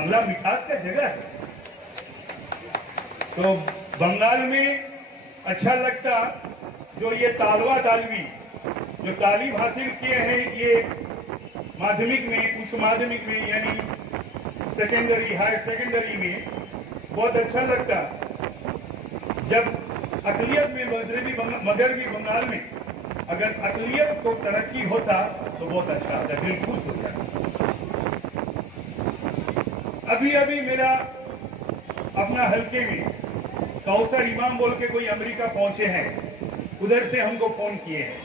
बांग्ला मिठास का जगह है। तो बंगाल में अच्छा लगता जो ये तालवा तालवी जो तालीम हासिल किए हैं ये माध्यमिक में, उच्च माध्यमिक में, यानी सेकेंडरी, हायर सेकेंडरी में बहुत अच्छा लगता। जब अकलियत में मगरबी बंगाल में अगर अकलियत को तरक्की होता तो बहुत अच्छा होता, दिल खुश हो जाता। अभी अभी मेरा अपना हल्के में कौसर इमाम बोल के कोई अमेरिका पहुंचे हैं, उधर से हमको फोन किए हैं।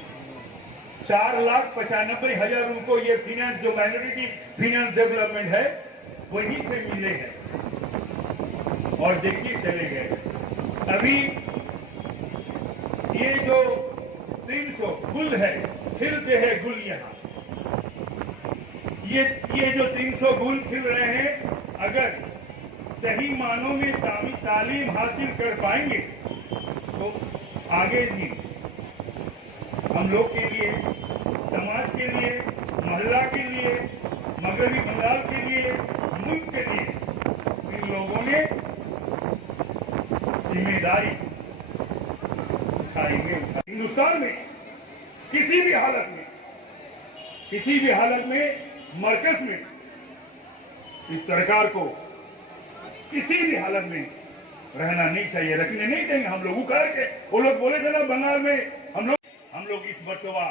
4,95,000 उनको ये फिनेंस जो माइनॉरिटी फिनेंस डेवलपमेंट है वहीं से मिले हैं और देखिए चले गए। अभी ये जो 300 गुल है, खिलते हैं गुल यहाँ, ये जो 300 गुल खिल रहे हैं, अगर सही मानों में तालीम हासिल कर पाएंगे तो आगे भी हम लोग के लिए, समाज के लिए, मोहल्ला के लिए, मगरबी बंगाल के लिए, मुल्क के लिए इन लोगों ने जिम्मेदारी उठाएंगे। हिंदुस्तान में किसी भी हालत में मरकज में इस सरकार को किसी भी हालत में रहना नहीं चाहिए, रखने नहीं देंगे हम लोग। उखाड़ के वो लोग बोले थे ना बंगाल में हम लोग इस मर्तबा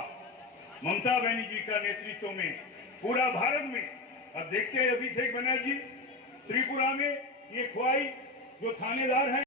ममता बनर्जी का नेतृत्व में पूरा भारत में, अब देखते हैं अभिषेक बनर्जी त्रिपुरा में ये ख्वाई जो थानेदार है